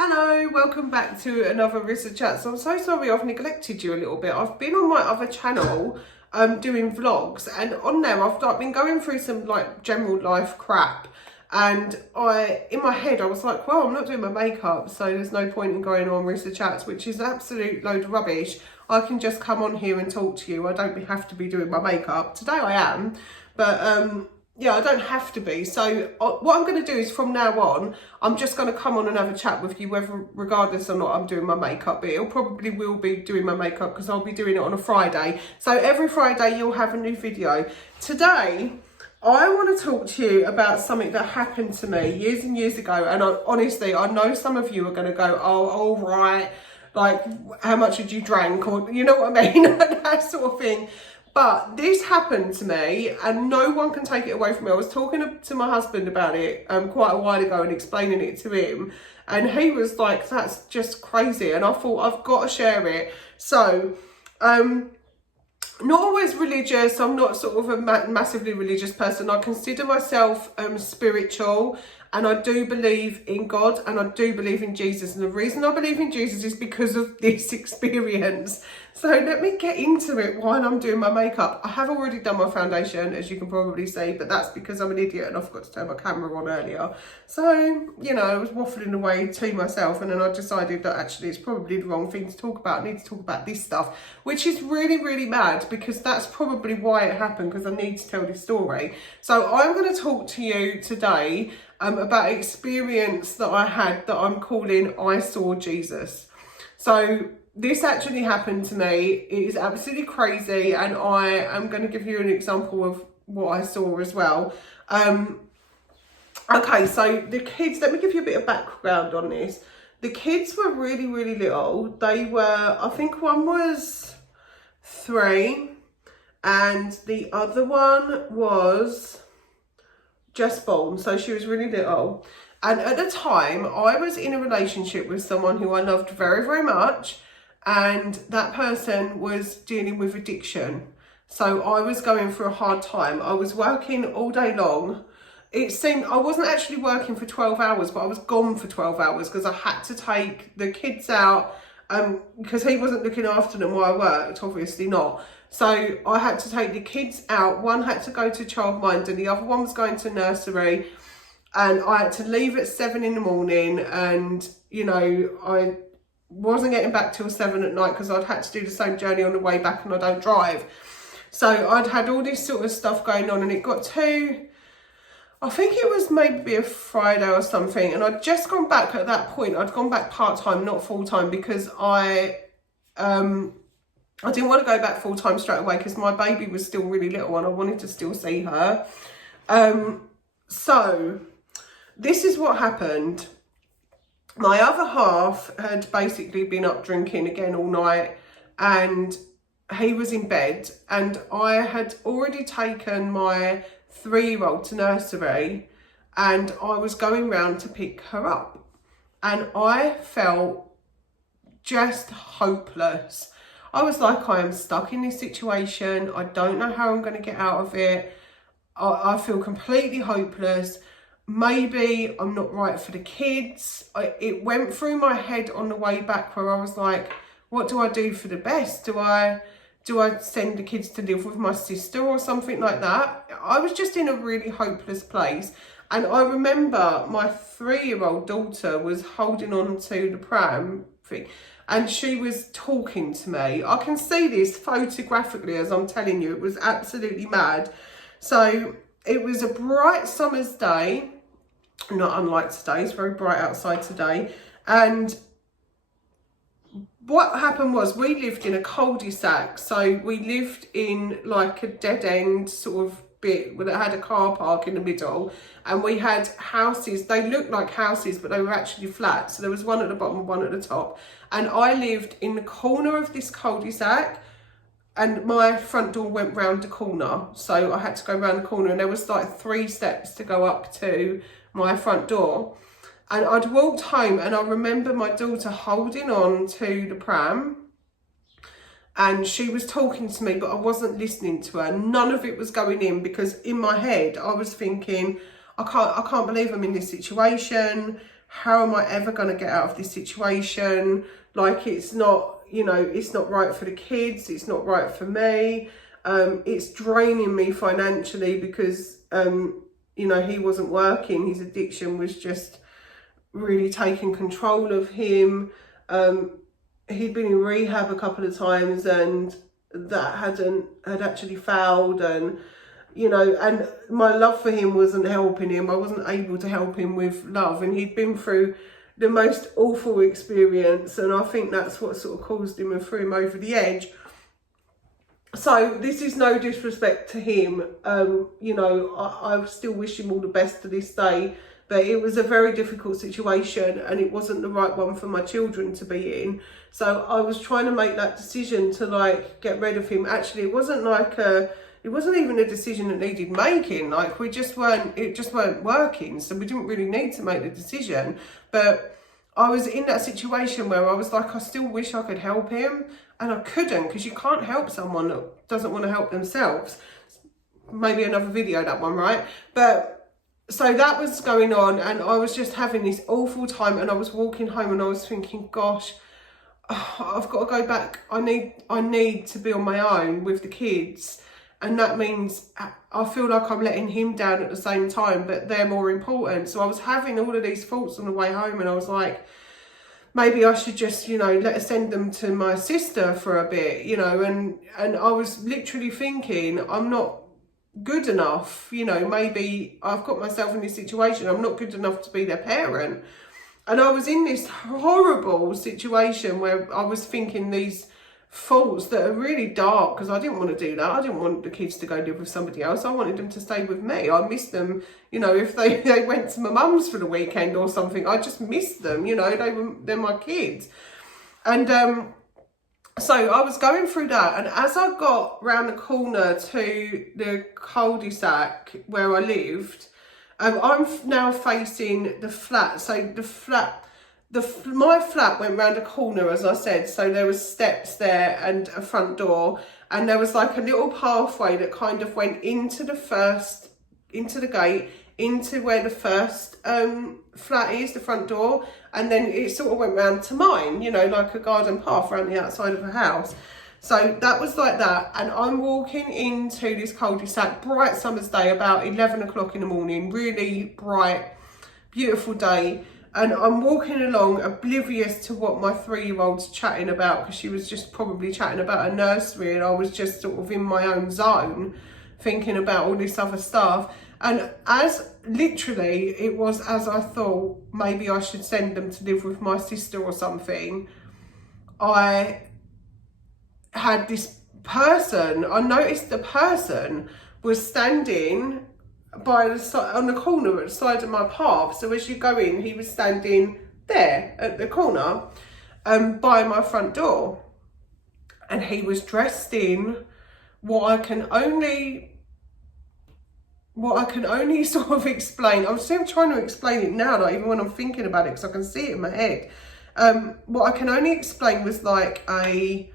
Hello, welcome back to another Rissa Chat. So I'm so sorry I've neglected you a little bit. I've been on my other channel doing vlogs, and on there I've been going through some like general life crap, and in my head I was like, well, I'm not doing my makeup, so there's no point in going on Rissa Chats, which is an absolute load of rubbish. I can just come on here and talk to you. I don't have to be doing my makeup. Today I am, but yeah, I don't have to be. So what I'm going to do is from now on, I'm just going to come on and have a chat with you, whether regardless or not I'm doing my makeup. But it'll probably will be doing my makeup because I'll be doing it on a Friday. So every Friday you'll have a new video. Today, I want to talk to you about something that happened to me years and years ago. And honestly, I know some of you are going to go, oh, all right, like how much had you drank, or you know what I mean, that sort of thing. But this happened to me and no one can take it away from me. I was talking to my husband about it quite a while ago and explaining it to him. And he was like, that's just crazy. And I thought, I've got to share it. So, not always religious. I'm not sort of a massively religious person. I consider myself spiritual, and I do believe in God, and I do believe in Jesus. And the reason I believe in Jesus is because of this experience. So let me get into it while I'm doing my makeup. I have already done my foundation, as you can probably see, but that's because I'm an idiot and I forgot to turn my camera on earlier. So, you know, I was waffling away to myself, and then I decided that actually it's probably the wrong thing to talk about. I need to talk about this stuff, which is really, really mad, because that's probably why it happened, because I need to tell this story. So I'm going to talk to you today about an experience that I had that I'm calling I Saw Jesus. So this actually happened to me. It is absolutely crazy, and I am going to give you an example of what I saw as well. Okay, so the kids, let me give you a bit of background on this. The kids were really, really little. They were, I think one was 3 and the other one was just born, so she was really little. And at the time I was in a relationship with someone who I loved very, very much, and that person was dealing with addiction. So I was going through a hard time. I was working all day long. It seemed I wasn't actually working for 12 hours, but I was gone for 12 hours because I had to take the kids out because he wasn't looking after them while I worked, obviously not. So I had to take the kids out. One had to go to childminder, the other one was going to nursery, and I had to leave at 7 in the morning, and you know, I wasn't getting back till 7 at night because I'd had to do the same journey on the way back, and I don't drive. So I'd had all this sort of stuff going on, and it got to, I think it was maybe a Friday or something, and I'd just gone back at that point. I'd gone back part-time, not full-time, because I didn't want to go back full-time straight away because my baby was still really little and I wanted to still see her. So this is what happened. My other half had basically been up drinking again all night, and he was in bed, and I had already taken my 3-year-old to nursery, and I was going round to pick her up, and I felt just hopeless. I was like, I am stuck in this situation. I don't know how I'm going to get out of it. I feel completely hopeless. Maybe I'm not right for the kids. It went through my head on the way back where I was like, what do I do for the best? Do I send the kids to live with my sister or something like that? I was just in a really hopeless place. And I remember my 3-year-old daughter was holding on to the pram thing, and she was talking to me. I can see this photographically as I'm telling you. It was absolutely mad. So it was a bright summer's day, not unlike today. It's very bright outside today. And what happened was, we lived in a cul-de-sac. So we lived in like a dead end sort of bit that had a car park in the middle, and we had houses. They looked like houses, but they were actually flats. So there was one at the bottom and one at the top. And I lived in the corner of this cul-de-sac, and my front door went round the corner. So I had to go round the corner, and there was like 3 steps to go up to my front door. And I'd walked home, and I remember my daughter holding on to the pram, and she was talking to me, but I wasn't listening to her. None of it was going in, because in my head I was thinking, I can't believe I'm in this situation. how am I ever going to get out of this situation? Like, it's not, you know, it's not right for the kids. It's not right for me. It's draining me financially because, you know, he wasn't working. His addiction was just really taking control of him. He'd been in rehab a couple of times and that had actually failed, and you know, and my love for him wasn't helping him. I wasn't able to help him with love, and he'd been through the most awful experience, and I think that's what sort of caused him and threw him over the edge. So this is no disrespect to him. You know, I still wish him all the best to this day, but it was a very difficult situation and it wasn't the right one for my children to be in. So I was trying to make that decision to like get rid of him. Actually, it wasn't even a decision that needed making. Like, it just weren't working. So we didn't really need to make the decision. But I was in that situation where I was like, I still wish I could help him. And I couldn't, because you can't help someone that doesn't want to help themselves. Maybe another video, that one, right? But so that was going on, and I was just having this awful time, and I was walking home and I was thinking, gosh, I've got to go back. I need to be on my own with the kids. And that means I feel like I'm letting him down at the same time, but they're more important. So I was having all of these thoughts on the way home, and I was like, maybe I should just, you know, send them to my sister for a bit, you know, and I was literally thinking, I'm not good enough, you know, maybe I've got myself in this situation, I'm not good enough to be their parent. And I was in this horrible situation where I was thinking these thoughts that are really dark, because I didn't want to do that. I didn't want the kids to go live with somebody else. I wanted them to stay with me. I missed them, you know, if they went to my mum's for the weekend or something, I just missed them, you know, they're my kids. And so I was going through that, and as I got round the corner to the cul-de-sac where I lived, I'm now facing the flat. So my flat went round a corner, as I said, so there was steps there and a front door, and there was like a little pathway that kind of went into the gate, into where the first flat is, the front door, and then it sort of went round to mine, you know, like a garden path around the outside of a house. So that was like that, and I'm walking into this cul-de-sac, bright summer's day, about 11 o'clock in the morning, really bright, beautiful day. And I'm walking along oblivious to what my 3-year-old's chatting about, because she was just probably chatting about a nursery, and I was just sort of in my own zone thinking about all this other stuff. And as literally it was as I thought maybe I should send them to live with my sister or something, I had this person, I noticed the person was standing by the side, on the corner at the side of my path. So as you go in, he was standing there at the corner by my front door, and he was dressed in what I can only sort of explain. I'm still trying to explain it now, not even when I'm thinking about it, because I can see it in my head. What I can only explain was like a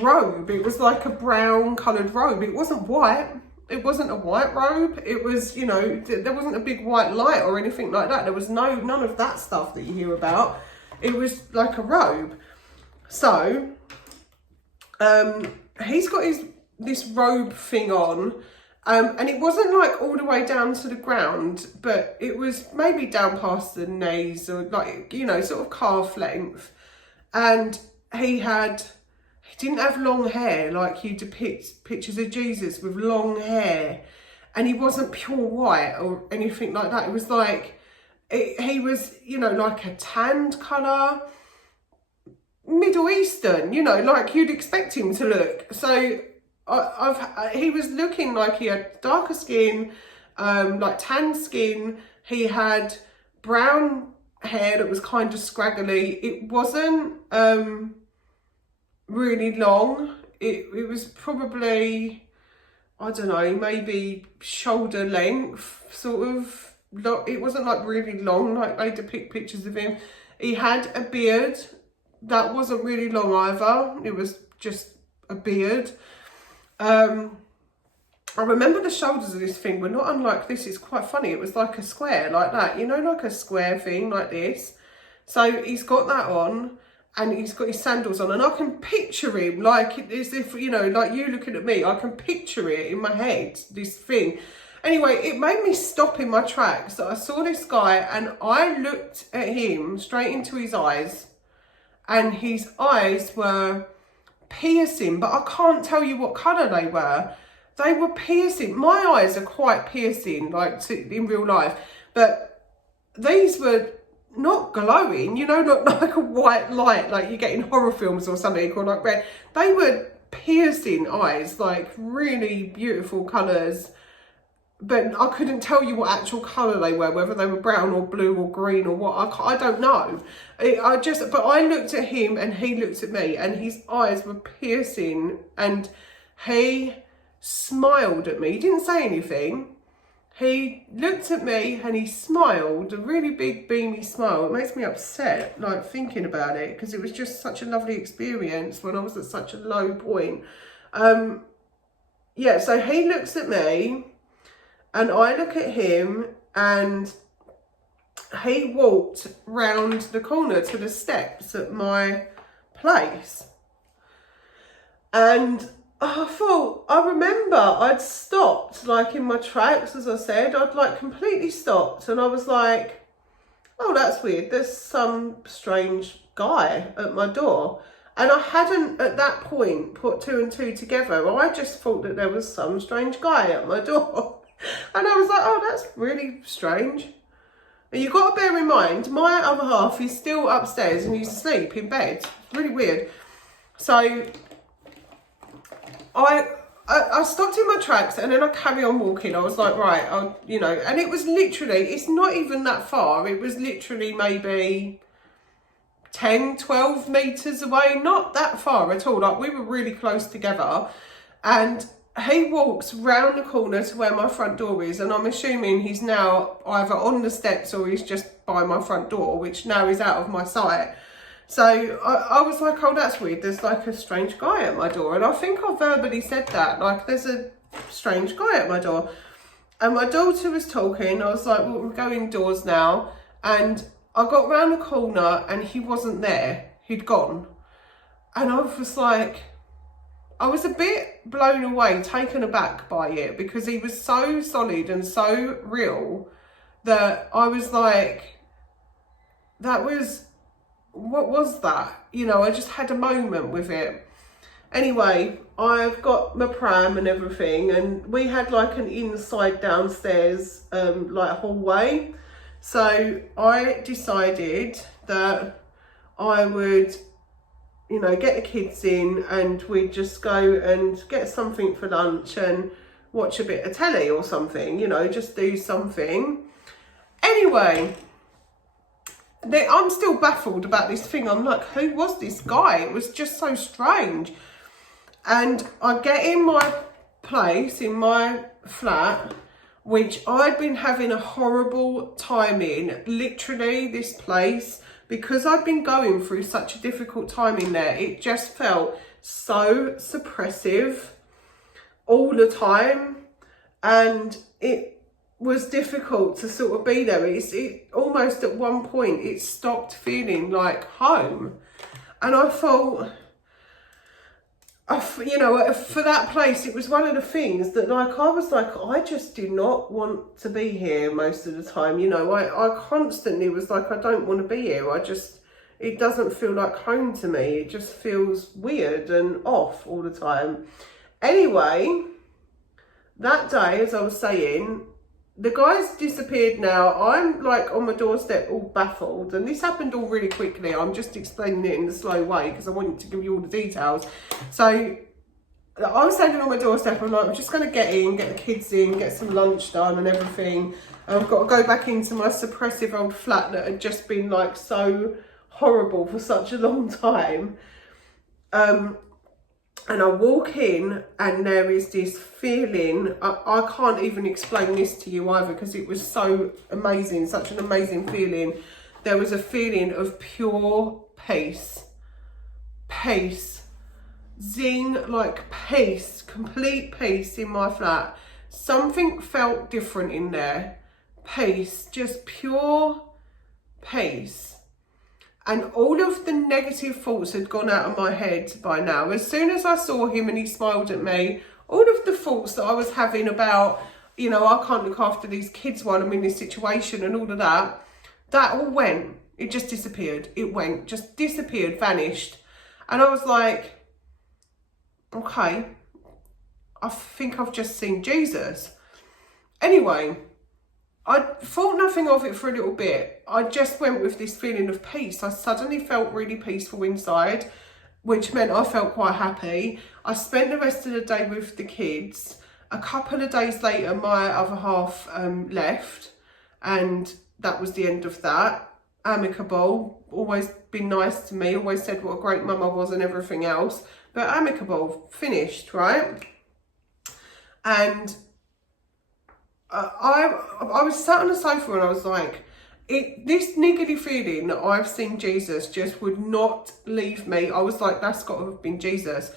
robe. It was like a brown coloured robe. It wasn't white. It wasn't a white robe. It was, you know, there wasn't a big white light or anything like that. There was none of that stuff that you hear about. It was like a robe. So, he's got this robe thing on, and it wasn't like all the way down to the ground, but it was maybe down past the knees, or like, you know, sort of calf length. And he didn't have long hair like you depict pictures of Jesus with long hair, and he wasn't pure white or anything like that. It was like, he was, you know, like a tanned colour, Middle Eastern, you know, like you'd expect him to look. So he was looking like he had darker skin, like tan skin. He had brown hair that was kind of scraggly. It wasn't really long. It was probably, I don't know, maybe shoulder length, sort of. It wasn't like really long like they depict pictures of him. He had a beard that wasn't really long either. It was just a beard. I remember the shoulders of this thing were not unlike this. It's quite funny. It was like a square like that, you know, like a square thing like this. So he's got that on and he's got his sandals on, and I can picture him like as if, you know, like you looking at me, I can picture it in my head, this thing. Anyway, it made me stop in my tracks. So I saw this guy and I looked at him straight into his eyes, and his eyes were piercing, but I can't tell you what colour they were. They were piercing. My eyes are quite piercing, like in real life, but these were not glowing, you know, not like a white light like you get in horror films or something, or like red. They were piercing eyes, like really beautiful colours, but I couldn't tell you what actual colour they were, whether they were brown or blue or green or what. I don't know. But I looked at him and he looked at me, and his eyes were piercing, and he smiled at me. He didn't say anything. He looked at me and he smiled, a really big beamy smile. It makes me upset, like thinking about it, because it was just such a lovely experience when I was at such a low point. Yeah, so he looks at me and I look at him, and he walked round the corner to the steps at my place. And I remember I'd stopped, like in my tracks, as I said, I'd like completely stopped, and I was like, oh, that's weird, there's some strange guy at my door. And I hadn't at that point put two and two together. I just thought that there was some strange guy at my door. And I was like, oh, that's really strange. And you've got to bear in mind, my other half is still upstairs and he's asleep in bed. It's really weird. So I stopped in my tracks, and then I carry on walking. I was like, right, you know, and it was literally, it's not even that far. It was literally maybe 10, 12 metres away. Not that far at all. Like, we were really close together. And he walks round the corner to where my front door is, and I'm assuming he's now either on the steps or he's just by my front door, which now is out of my sight. So I was like, oh, that's weird. There's like a strange guy at my door. And I think I verbally said that, like, there's a strange guy at my door. And my daughter was talking. I was like, well, we'll go indoors now. And I got round the corner and he wasn't there. He'd gone. And I was like, I was a bit blown away, taken aback by it, because he was so solid and so real that I was like, what was that? You know, I just had a moment with it. Anyway, I've got my pram and everything, and we had like an inside downstairs like hallway. So I decided that I would, you know, get the kids in and we'd just go and get something for lunch and watch a bit of telly or something, you know, just do something. Anyway, I'm still baffled about this thing. I'm like, who was this guy? It was just so strange. And I get in my place, in my flat, which I'd been having a horrible time in, literally this place, because I'd been going through such a difficult time in there. It just felt so suppressive all the time, and it was difficult to sort of be there. It almost at one point, it stopped feeling like home. And I thought, you know, for that place, it was one of the things that, like, I was like, I just do not want to be here most of the time. You know, I constantly was like, I don't want to be here. It doesn't feel like home to me. It just feels weird and off all the time. Anyway, that day, as I was saying, the guy's disappeared now. I'm like on my doorstep all baffled, and this happened all really quickly. I'm just explaining it in the slow way because I want to give you all the details. So I was standing on my doorstep. I'm like, I'm just going to get in, get the kids in, get some lunch done and everything. And I've got to go back into my suppressive old flat that had just been like so horrible for such a long time. And I walk in and there is this feeling, I can't even explain this to you either because it was so amazing, such an amazing feeling. There was a feeling of pure peace, zing, like peace, complete peace in my flat. Something felt different in there. Peace, just pure peace. And all of the negative thoughts had gone out of my head by now. As soon as I saw him and he smiled at me, all of the thoughts that I was having about, you know, I can't look after these kids while I'm in this situation and all of that, that all went. It just disappeared. It went, just disappeared, vanished. And I was like, okay, I think I've just seen Jesus. Anyway, I thought nothing of it for a little bit. I just went with this feeling of peace. I suddenly felt really peaceful inside, which meant I felt quite happy. I spent the rest of the day with the kids. A couple of days later, my other half left, and that was the end of that. Amicable, always been nice to me, always said what a great mum I was and everything else, but amicable, finished, right? And I was sat on the sofa and I was like, this niggly feeling that I've seen Jesus just would not leave me. I was like, that's got to have been Jesus.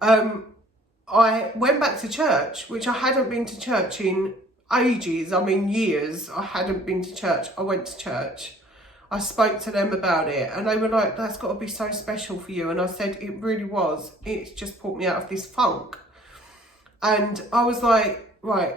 I went back to church, which I hadn't been to church in ages. I mean, years. I hadn't been to church. I went to church. I spoke to them about it and they were like, that's got to be so special for you. And I said, it really was. It's just pulled me out of this funk. And I was like, right,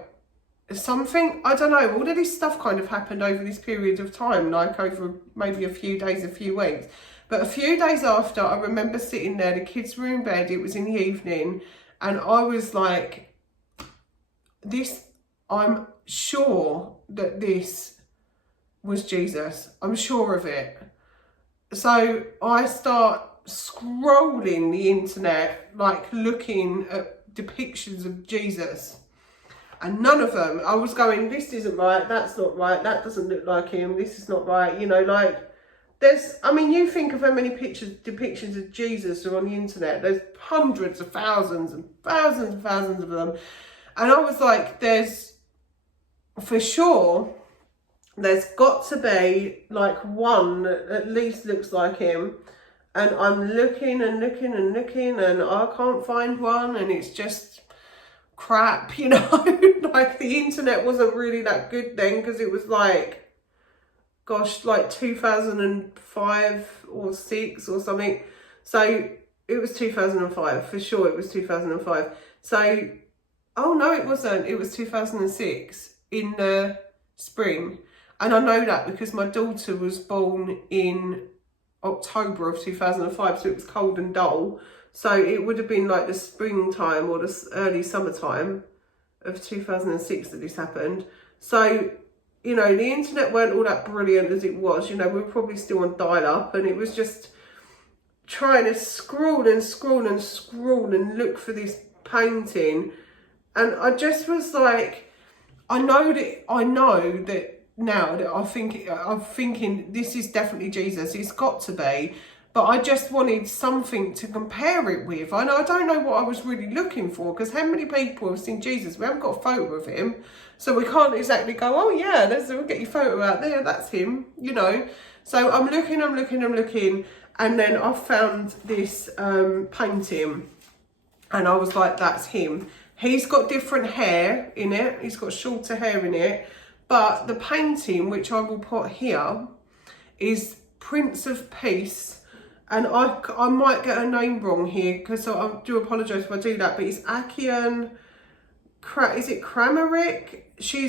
something, I don't know, all of this stuff kind of happened over this period of time, like over maybe a few days, a few weeks. But a few days after, I remember sitting there, the kids were in bed, it was in the evening, and I was like, I'm sure that this was Jesus. I'm sure of it. So I start scrolling the internet, like looking at depictions of Jesus. And none of them, I was going, this isn't right, that's not right, that doesn't look like him, this is not right, you know, like, you think of how many depictions of Jesus are on the internet, there's hundreds of thousands and thousands and thousands of them. And I was like, for sure, there's got to be like one that at least looks like him. And I'm looking and looking and looking and I can't find one, and it's just crap, you know. Like the internet wasn't really that good then, because it was like, gosh, like 2005 or 6 or something. So it was 2005 for sure. It was 2005. So, oh no, it wasn't. It was 2006 in the spring. And I know that because my daughter was born in October of 2005, so it was cold and dull. So it would have been like the springtime or the early summertime of 2006 that this happened. So, you know, the internet weren't all that brilliant as it was. You know, we were probably still on dial-up, and it was just trying to scroll and scroll and scroll and look for this painting. And I just was like, I know that now that I'm thinking this is definitely Jesus. It's got to be. But I just wanted something to compare it with. I don't know what I was really looking for, because how many people have seen Jesus? We haven't got a photo of him. So we can't exactly go, oh yeah, we'll get your photo out there, that's him, you know. So I'm looking. And then I found this painting. And I was like, that's him. He's got different hair in it. He's got shorter hair in it. But the painting, which I will put here, is Prince of Peace. And I might get her name wrong here, because I do apologise if I do that. But it's Akian, is it Kramaric? She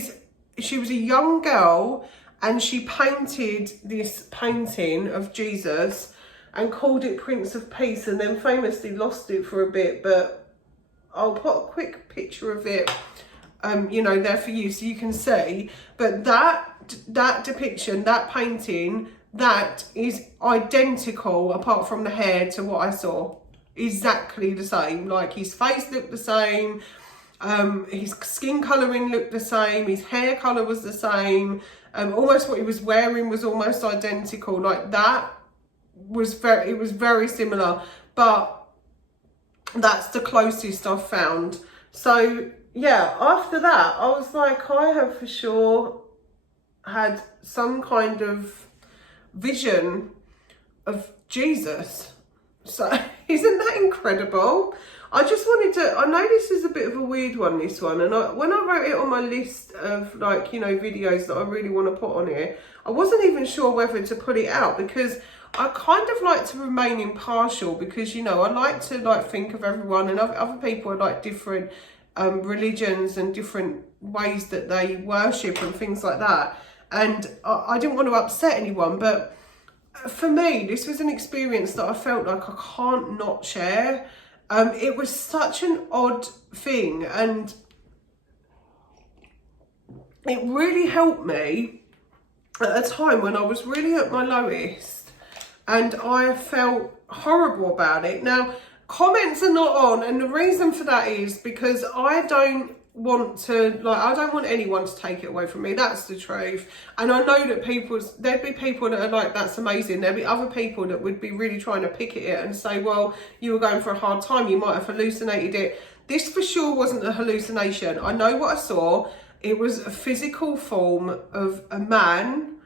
was a young girl, and she painted this painting of Jesus and called it Prince of Peace, and then famously lost it for a bit. But I'll put a quick picture of it, you know, there for you so you can see. But that depiction, that painting, that is identical, apart from the hair, to what I saw. Exactly the same. Like his face looked the same, his skin colouring looked the same, his hair colour was the same, almost what he was wearing was almost identical. Like that was very similar, but that's the closest I've found. So yeah, after that I was like, I have for sure had some kind of vision of Jesus. So isn't that incredible? I just wanted to, I know this is a bit of a weird one, this one, and when I wrote it on my list of like, you know, videos that I really want to put on here, I wasn't even sure whether to put it out, because I kind of like to remain impartial, because, you know, I like to like think of everyone, and other people are like different religions and different ways that they worship and things like that. And I didn't want to upset anyone, but for me, this was an experience that I felt like I can't not share. It was such an odd thing, and it really helped me at a time when I was really at my lowest and I felt horrible about it. Now, comments are not on, and the reason for that is because I don't want to, like, I don't want anyone to take it away from me. That's the truth. And I know that there'd be people that are like, that's amazing. There'd be other people that would be really trying to pick at it and say, well, you were going for a hard time, you might have hallucinated it. This for sure wasn't a hallucination. I know what I saw. It was a physical form of a man,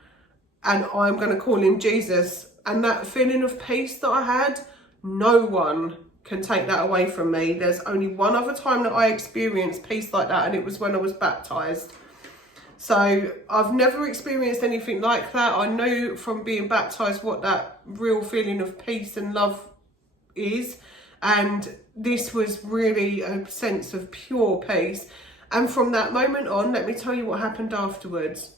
and I'm going to call him Jesus. And that feeling of peace that I had, no one can take that away from me. There's only one other time that I experienced peace like that, and it was when I was baptized. So I've never experienced anything like that. I knew from being baptized what that real feeling of peace and love is, and this was really a sense of pure peace. And from that moment on, let me tell you what happened afterwards.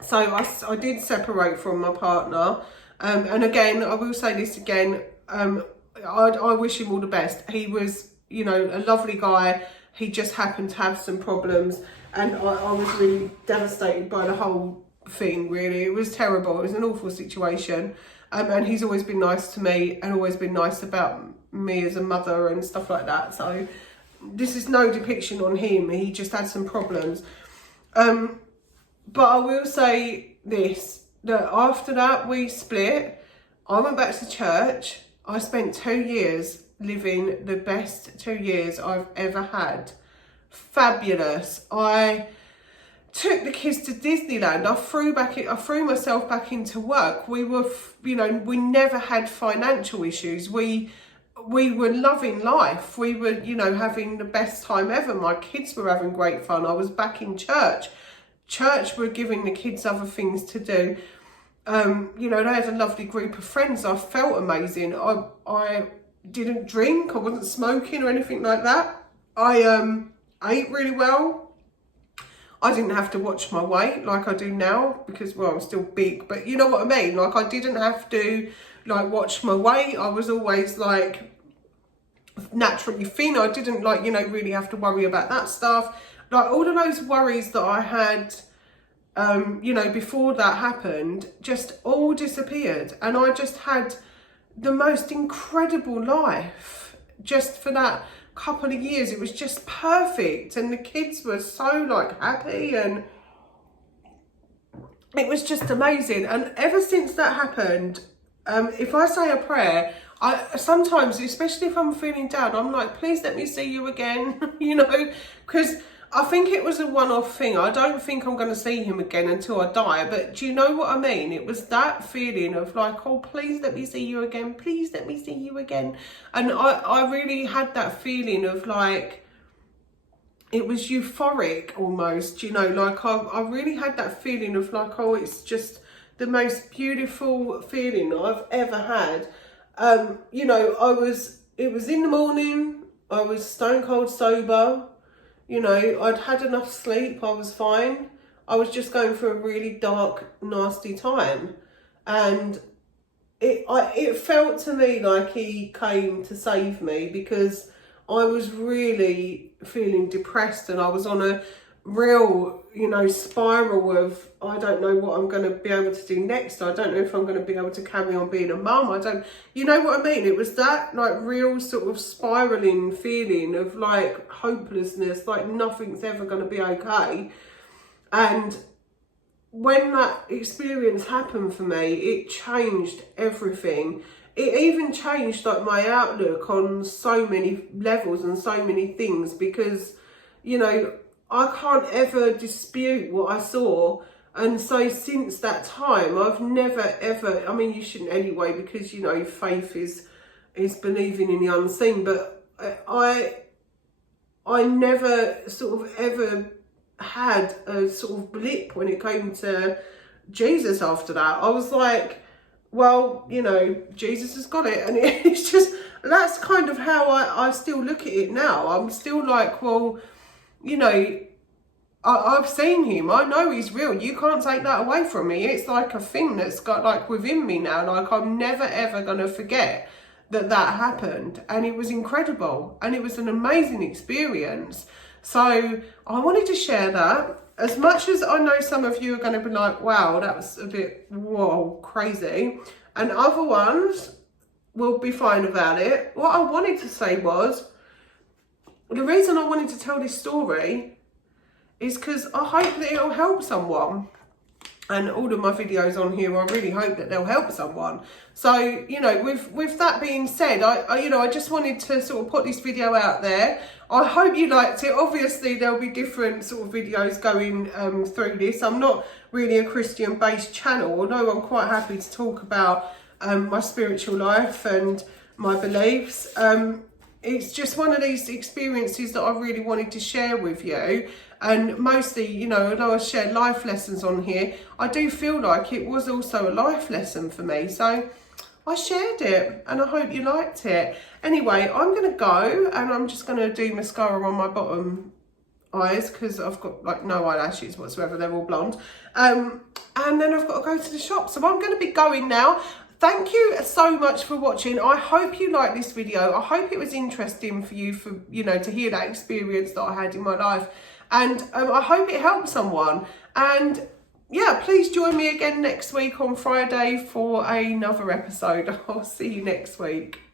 So I did separate from my partner, and again, I will say this again, I wish him all the best. He was, you know, a lovely guy. He just happened to have some problems, and I was really devastated by the whole thing, really. It was terrible. It was an awful situation. And he's always been nice to me and always been nice about me as a mother and stuff like that. So this is no depiction on him. He just had some problems. But I will say this, that after that we split, I went back to church. I spent 2 years living the best 2 years I've ever had. Fabulous. I took the kids to Disneyland. I threw myself back into work. We were, you know, we never had financial issues. We were loving life. We were, you know, having the best time ever. My kids were having great fun. I was back in church. Church were giving the kids other things to do. You know, they had a lovely group of friends. I felt amazing. I didn't drink. I wasn't smoking or anything like that. I ate really well. I didn't have to watch my weight like I do now because, well, I'm still big. But you know what I mean? Like, I didn't have to, like, watch my weight. I was always, like, naturally thin. I didn't, like, you know, really have to worry about that stuff. Like, all of those worries that I had, you know, before that happened, just all disappeared. And I just had the most incredible life just for that couple of years. It was just perfect. And the kids were so, like, happy, and it was just amazing. And ever since that happened, if I say a prayer, I sometimes, especially if I'm feeling down, I'm like, please let me see you again, you know, because I think it was a one-off thing. I don't think I'm going to see him again until I die. But do you know what I mean? It was that feeling of like, oh, please let me see you again. Please let me see you again. And I really had that feeling of like, it was euphoric almost, you know, like I really had that feeling of like, oh, it's just the most beautiful feeling I've ever had. You know, it was in the morning. I was stone cold sober. You know, I'd had enough sleep, I was fine. I was just going through a really dark, nasty time. And it felt to me like he came to save me, because I was really feeling depressed, and I was on a real, you know, spiral of, I don't know what I'm going to be able to do next. I don't know if I'm going to be able to carry on being a mum. You know what I mean? It was that like real sort of spiraling feeling of like hopelessness, like nothing's ever going to be okay. And when that experience happened for me, it changed everything. It even changed like my outlook on so many levels and so many things, because, you know, I can't ever dispute what I saw. And so since that time, I've never ever, I mean, you shouldn't anyway, because, you know, faith is believing in the unseen. But I never sort of ever had a sort of blip when it came to Jesus after that. I was like, well, you know, Jesus has got it. And it's just, that's kind of how I still look at it now. I'm still like, well, you know, I've seen him. I know he's real. You can't take that away from me. It's like a thing that's got like within me now. Like I'm never ever going to forget that happened. And it was incredible. And it was an amazing experience. So I wanted to share that. As much as I know some of you are going to be like, wow, that was a bit, whoa, crazy. And other ones will be fine about it. What I wanted to say was, the reason I wanted to tell this story is because I hope that it'll help someone. And all of my videos on here, I really hope that they'll help someone. So, you know, with that being said, I just wanted to sort of put this video out there. I hope you liked it. Obviously, there'll be different sort of videos going through this. I'm not really a Christian-based channel, although I'm quite happy to talk about my spiritual life and my beliefs. It's just one of these experiences that I really wanted to share with you. And mostly, you know, although I shared life lessons on here, I do feel like it was also a life lesson for me. So I shared it and I hope you liked it. Anyway, I'm going to go and I'm just going to do mascara on my bottom eyes because I've got like no eyelashes whatsoever. They're all blonde. And then I've got to go to the shop. So I'm going to be going now. Thank you so much for watching. I hope you liked this video. I hope it was interesting for you, to hear that experience that I had in my life. And I hope it helps someone. And yeah, please join me again next week on Friday for another episode. I'll see you next week.